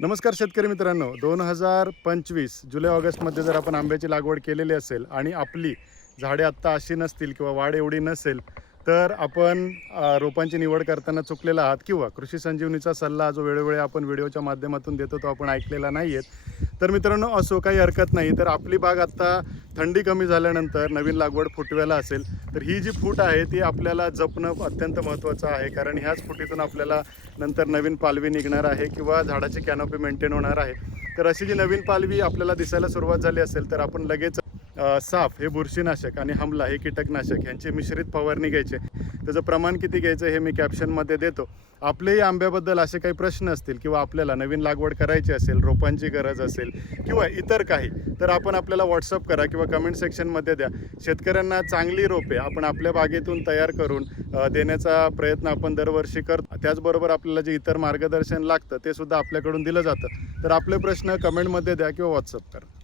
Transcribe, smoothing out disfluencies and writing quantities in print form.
नमस्कार शेतकरी मित्रांनो, 2025 जुलै ऑगस्टमध्ये जर आपण आंब्याची लागवड केलेली असेल आणि आपली झाडे आत्ता अशी नसतील किंवा वाढ एवढी नसेल, तर आपण रोपांची निवड करताना चुकलेला आहात किंवा कृषी संजीवनीचा सल्ला जो वेळोवेळी आपण व्हिडिओच्या माध्यमातून देतो तो आपण ऐकलेला नाही आहे. तर मित्रांनो, असो काही हरकत नाही. तर आपली बाग आत्ता थंडी कमी झाल्यानंतर नवीन लागवड फुटवेला असेल, तर ही जी फूट आहे ती आपल्याला जपणं अत्यंत महत्त्वाचं आहे. कारण ह्याच फुटीतून आपल्याला नंतर नवीन पालवी निघणार आहे किंवा झाडाची कॅनोपी मेंटेन होणार आहे. तर अशी जी नवीन पालवी आपल्याला दिसायला सुरुवात झाली असेल, तर आपण लगेच साफ हे बुरशीनाशक आणि हमला हे कीटकनाशक यांची मिश्रित फवारणी घ्यायचे. त्याचं प्रमाण किती घ्यायचं हे मी कॅप्शनमध्ये देतो. आपलेही आंब्याबद्दल असे काही प्रश्न असतील किंवा आपल्याला नवीन लागवड करायची असेल, रोपांची गरज असेल किंवा इतर काही, तर आपण आपल्याला व्हॉट्सअप करा किंवा कमेंट सेक्शनमध्ये द्या. शेतकऱ्यांना चांगली रोपे आपण आपल्या बागेतून तयार करून देण्याचा प्रयत्न आपण दरवर्षी करतो. त्याचबरोबर आपल्याला जे इतर मार्गदर्शन लागतं ते सुद्धा आपल्याकडून दिलं जातं. तर आपले प्रश्न कमेंटमध्ये द्या किंवा व्हॉट्सअप करा.